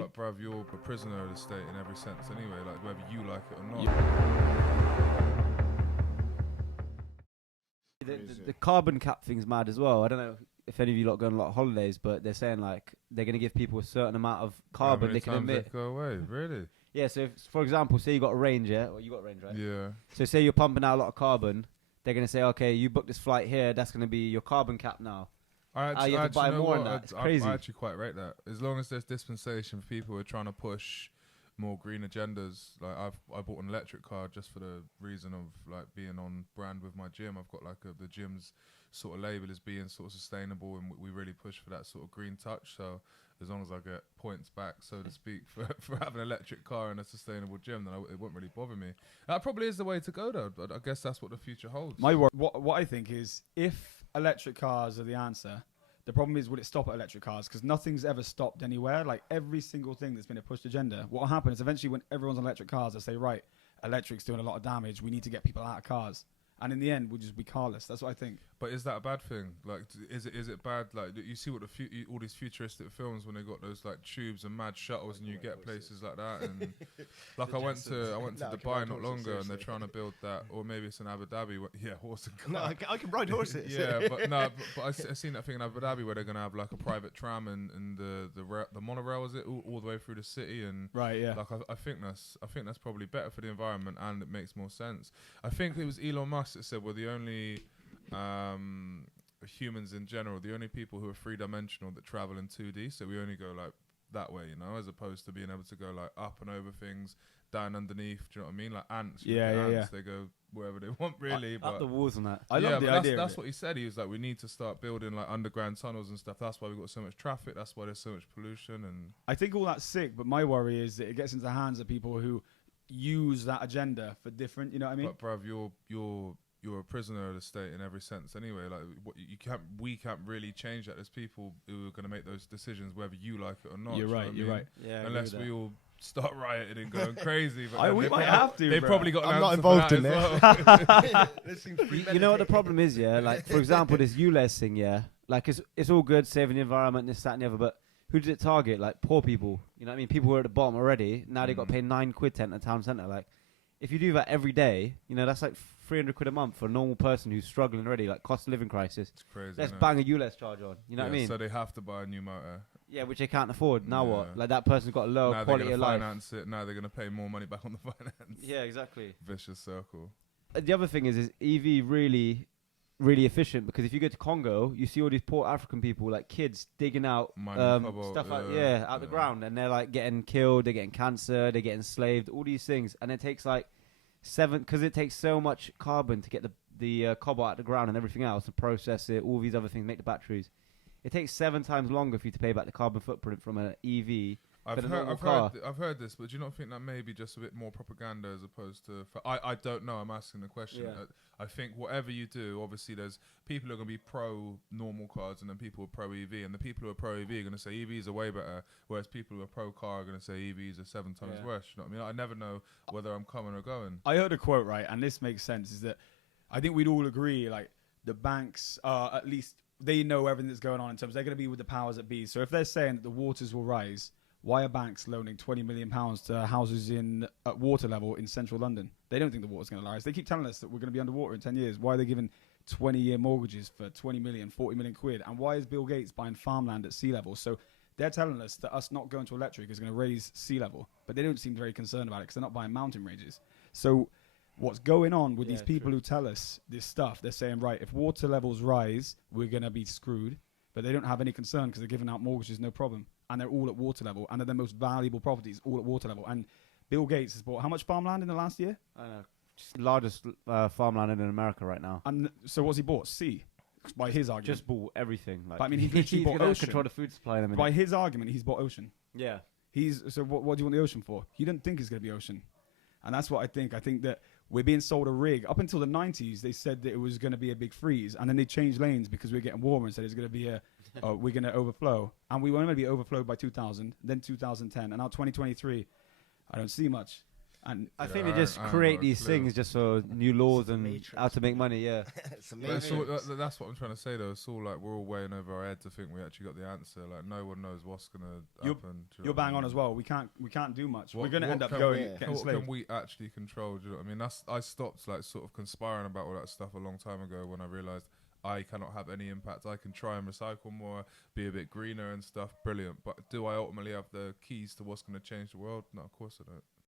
But bruv, you're a prisoner of the state in every sense anyway, like whether you like it or not. The carbon cap thing's mad as well. I don't know if any of you lot go on a lot of holidays, but they're saying like they're going to give people a certain amount of carbon they can emit. They go away, really? Yeah, so if, for example, say you got a range, yeah? Or you got a range, right? Yeah. So say you're pumping out a lot of carbon, they're going to say, okay, you booked this flight here, that's going to be your carbon cap now. You have to buy more than that. It's crazy. I actually quite rate that. As long as there's dispensation for people who are trying to push more green agendas. Like I bought an electric car just for the reason of like being on brand with my gym. I've got like the gym's sort of label as being sort of sustainable, and we really push for that sort of green touch. So as long as I get points back, so to speak, for having an electric car and a sustainable gym, then it wouldn't really bother me. That probably is the way to go, though. But I guess that's what the future holds. What I think is, if electric cars are the answer, the problem is, will it stop at electric cars? Because nothing's ever stopped anywhere. Like every single thing that's been a pushed agenda, what will happen is eventually when everyone's on electric cars, they say, right, electric's doing a lot of damage. We need to get people out of cars. And in the end, we'll just be carless. That's what I think. But is that a bad thing? Like, is it bad? Like, you see what all these futuristic films when they got those like tubes and mad shuttles, and you get places like that. And like I went to Dubai not long ago, and they're trying to build that, or maybe it's in Abu Dhabi. Yeah, horse and car. No, I can ride horses. Yeah, but I seen that thing in Abu Dhabi where they're gonna have like a private tram and the monorail, is it all the way through the city? And right, yeah. Like I think that's probably better for the environment, and it makes more sense. I think it was Elon Musk that said we're the only humans in general, the only people who are three-dimensional that travel in 2D, so we only go like that way, you know, as opposed to being able to go like up and over things, down underneath. Do you know what I mean? Like ants. Yeah. They go wherever they want, really. Up the walls and that. I love the idea. That's what he said. He was like, we need to start building like underground tunnels and stuff. That's why we've got so much traffic. That's why there's so much pollution. And I think all that's sick, but my worry is that it gets into the hands of people who use that agenda for different. You know what I mean? But bruv, you're a prisoner of the state in every sense anyway. Like we can't really change that. There's people who are going to make those decisions whether you like it or not. You're right. Yeah, unless we all start rioting and going crazy. But we might have to. They probably got. I'm not involved in this. Well. You know what the problem is, yeah? Like, for example, this ULEZ thing, yeah? Like, it's all good, saving the environment, this, that, and the other, but who did it target? Like, poor people. You know what I mean? People who are at the bottom already, now they got to pay £9 to enter the town centre. Like, if you do that every day, you know, that's like £300 a month for a normal person who's struggling already, like cost of living crisis. It's crazy. Let's bang a ULEZ charge on. You know what I mean? So they have to buy a new motor. Yeah, which they can't afford. Now what? Like, that person's got a lower quality of life. Finance it. Now they're going to pay more money back on the finance. Yeah, exactly. Vicious circle. The other thing is EV really, really efficient, because if you go to Congo, you see all these poor African people, like kids, digging out stuff out the ground, and they're like getting killed, they're getting cancer, they're getting enslaved, all these things, and it takes like because it takes so much carbon to get the cobalt out of the ground and everything else, to process it, all these other things, make the batteries. It takes 7 times longer for you to pay back the carbon footprint from an EV. I've heard this, but do you not think that may be just a bit more propaganda as opposed to? I don't know. I'm asking the question. Yeah. I think whatever you do, obviously there's people who are going to be pro normal cars, and then people who are pro EV, and the people who are pro EV are going to say EVs are way better, whereas people who are pro car are going to say EVs are 7 times worse. You know what I mean? I never know whether I'm coming or going. I heard a quote, right, and this makes sense. Is that I think we'd all agree, like the banks are at least they know everything that's going on in terms they're going to be with the powers that be. So if they're saying that the waters will rise, why are banks loaning £20 million to houses at water level in central London? They don't think the water's going to rise. They keep telling us that we're going to be underwater in 10 years. Why are they giving 20-year mortgages for 20 million, 40 million quid? And why is Bill Gates buying farmland at sea level? So they're telling us that us not going to electric is going to raise sea level, but they don't seem very concerned about it because they're not buying mountain ranges. So what's going on with these people who tell us this stuff? They're saying, right, if water levels rise, we're going to be screwed. But they don't have any concern because they're giving out mortgages, no problem. And they're all at water level. And they're the most valuable properties, all at water level. And Bill Gates has bought how much farmland in the last year? I don't know. Just the largest farmland in America right now. And so what's he bought? Sea. By his argument. Just bought everything. Like, but I mean, he literally bought ocean. Control the food supply. By his argument, he's bought ocean. Yeah. So what do you want the ocean for? He didn't think it's going to be ocean. And that's what I think. I think that we're being sold a rig. Up until the 90s, they said that it was going to be a big freeze. And then they changed lanes because we're getting warmer and said it's going to be we're going to overflow. And we were going to be overflowed by 2000, then 2010. And now 2023, I don't see much. And I think they just create these things just for new laws and how to make money. Yeah, it's amazing. That's what I'm trying to say though. It's all like we're all weighing over our head to think we actually got the answer. Like no one knows what's gonna happen. You're bang on as well. We can't do much. We're gonna end up What enslaved. can we actually control? Do you know what I mean? I stopped like sort of conspiring about all that stuff a long time ago when I realised I cannot have any impact. I can try and recycle more, be a bit greener and stuff. Brilliant. But do I ultimately have the keys to what's going to change the world? No, of course I don't.